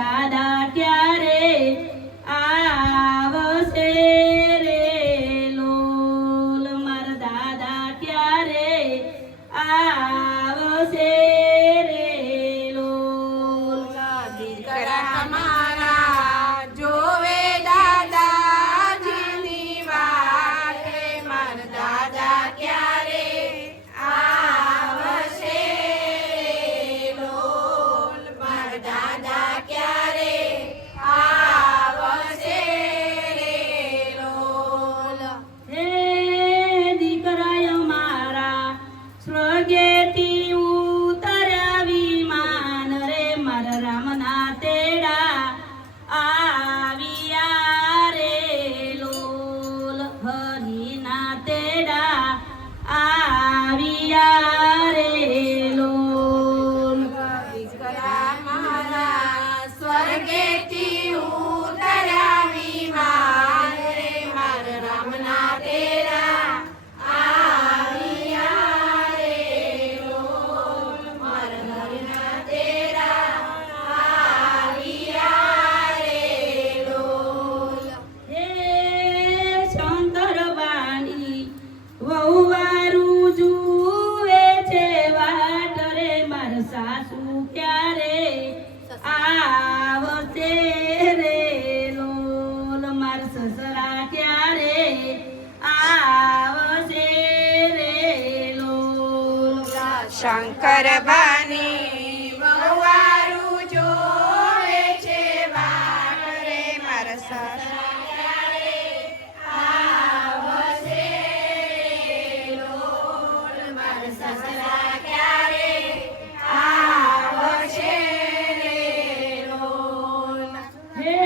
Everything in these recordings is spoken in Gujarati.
દાદા ક્યારે આવશે રે લોલ મારા દાદા ક્યારે આવશે રે લોલ દીકરા તમારા જોવે દાદાજીની વાટે મારા દાદા ક્યારે આવશે લોલ મારા દાદા ક્યારે આવશે લોલ હે દીકરાય મારા સ્વર્ગેથી ઉતર્યા વિમાન રે મારા રામના તેડા આવ્યા રે લોલ હરિના તેડા આવ્યા રે લોલ દીકરા મારા સ્વર્ગેથી ઉતર્યા વિમાન રે મારા રામના તેરા આવ્યા રે લોલ મારા હરિના તેરા આવ્યા રે લોલ હે શંકર વાણી વહુવારું જુએ છે વાટ રે મારા સાસુ ક્યારે આવશે રે લોલ મારા સસરા ક્યારે આવશે રે લોલ શંકર બાની વહુવારું જોવે છે વાટ રે મારા સસરા ક્યારે આવશે લોલ મારા સસરા ક્યારે આવશે લોલ હે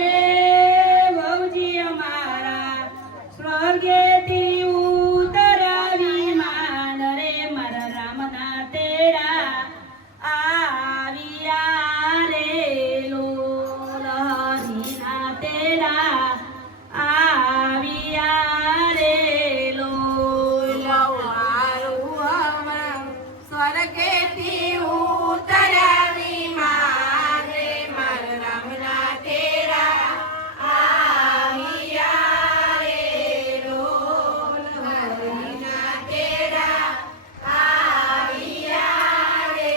વહુજી અમારા સ્વર્ગેથી ઉતર્યા વિમાન રે મારા રામના તેડા આવ્યા રે લોલ હરિના તેડા આવ્યા રે લોલ સ્વર્ગેથી ઉતર્યા વિમાન રે મારા રામના તેરા આવ્યા રે લોલ હરિના તેરા આવ્યા રે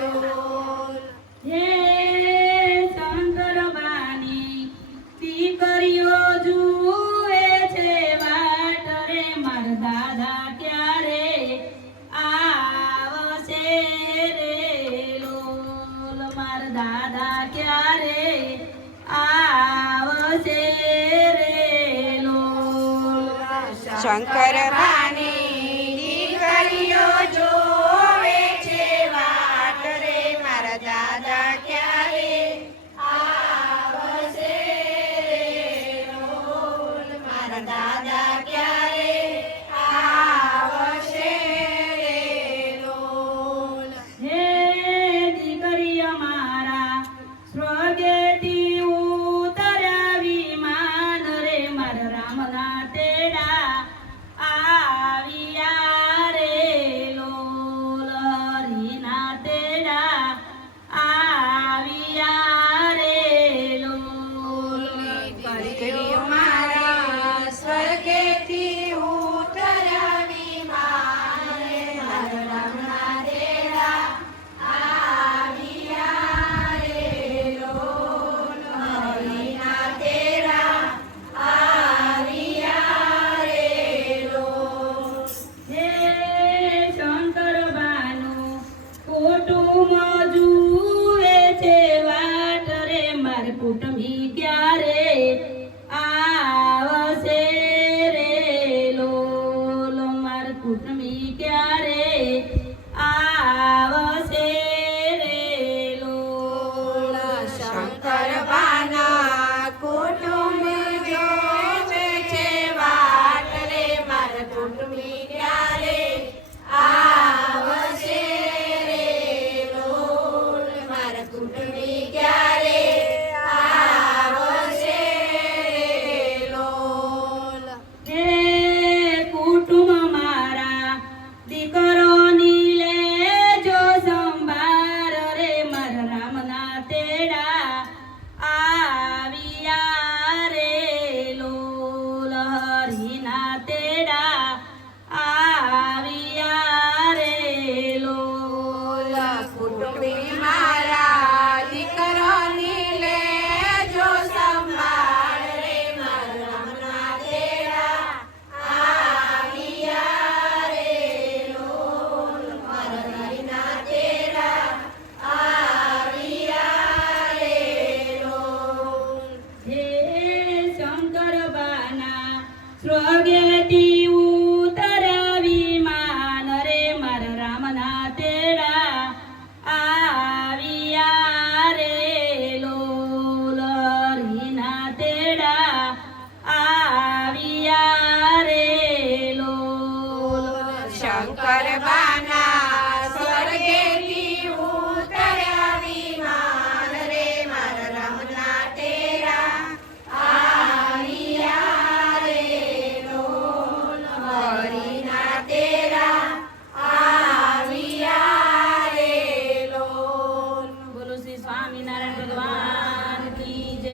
લોલ હે શંકર બાની દીકરીઓ જુએ છે વાટ રે મારા દાદા ક્યારે આવશે રે લોલ મારા દાદા ક્યારે આવશે રે લોલ શંકર બાની દીકરીઓ જોવે છે વાટ રે મારા દાદા ક્યારે આવશે લોલ મારા દાદા ક્યારે આવશે લોલ હે દીકરી અમારા સ્વર્ગેથી ઉતર્યા વિમાન રે મારા રામના તેડા આવ્યા રે લોલ હરિના તેડા આવ્યા રે લોલ દીકરીઓ મારા સ્વર્ગેથી ઉતર્યા વિમાન રે મારા રામના તેડા આવ્યા રે લોલ હરિના તેરા આવ્યા રે લોલ હે શંકર બાનું કુટુંબ જુએ છે વાટ રે મારે કુટુંબી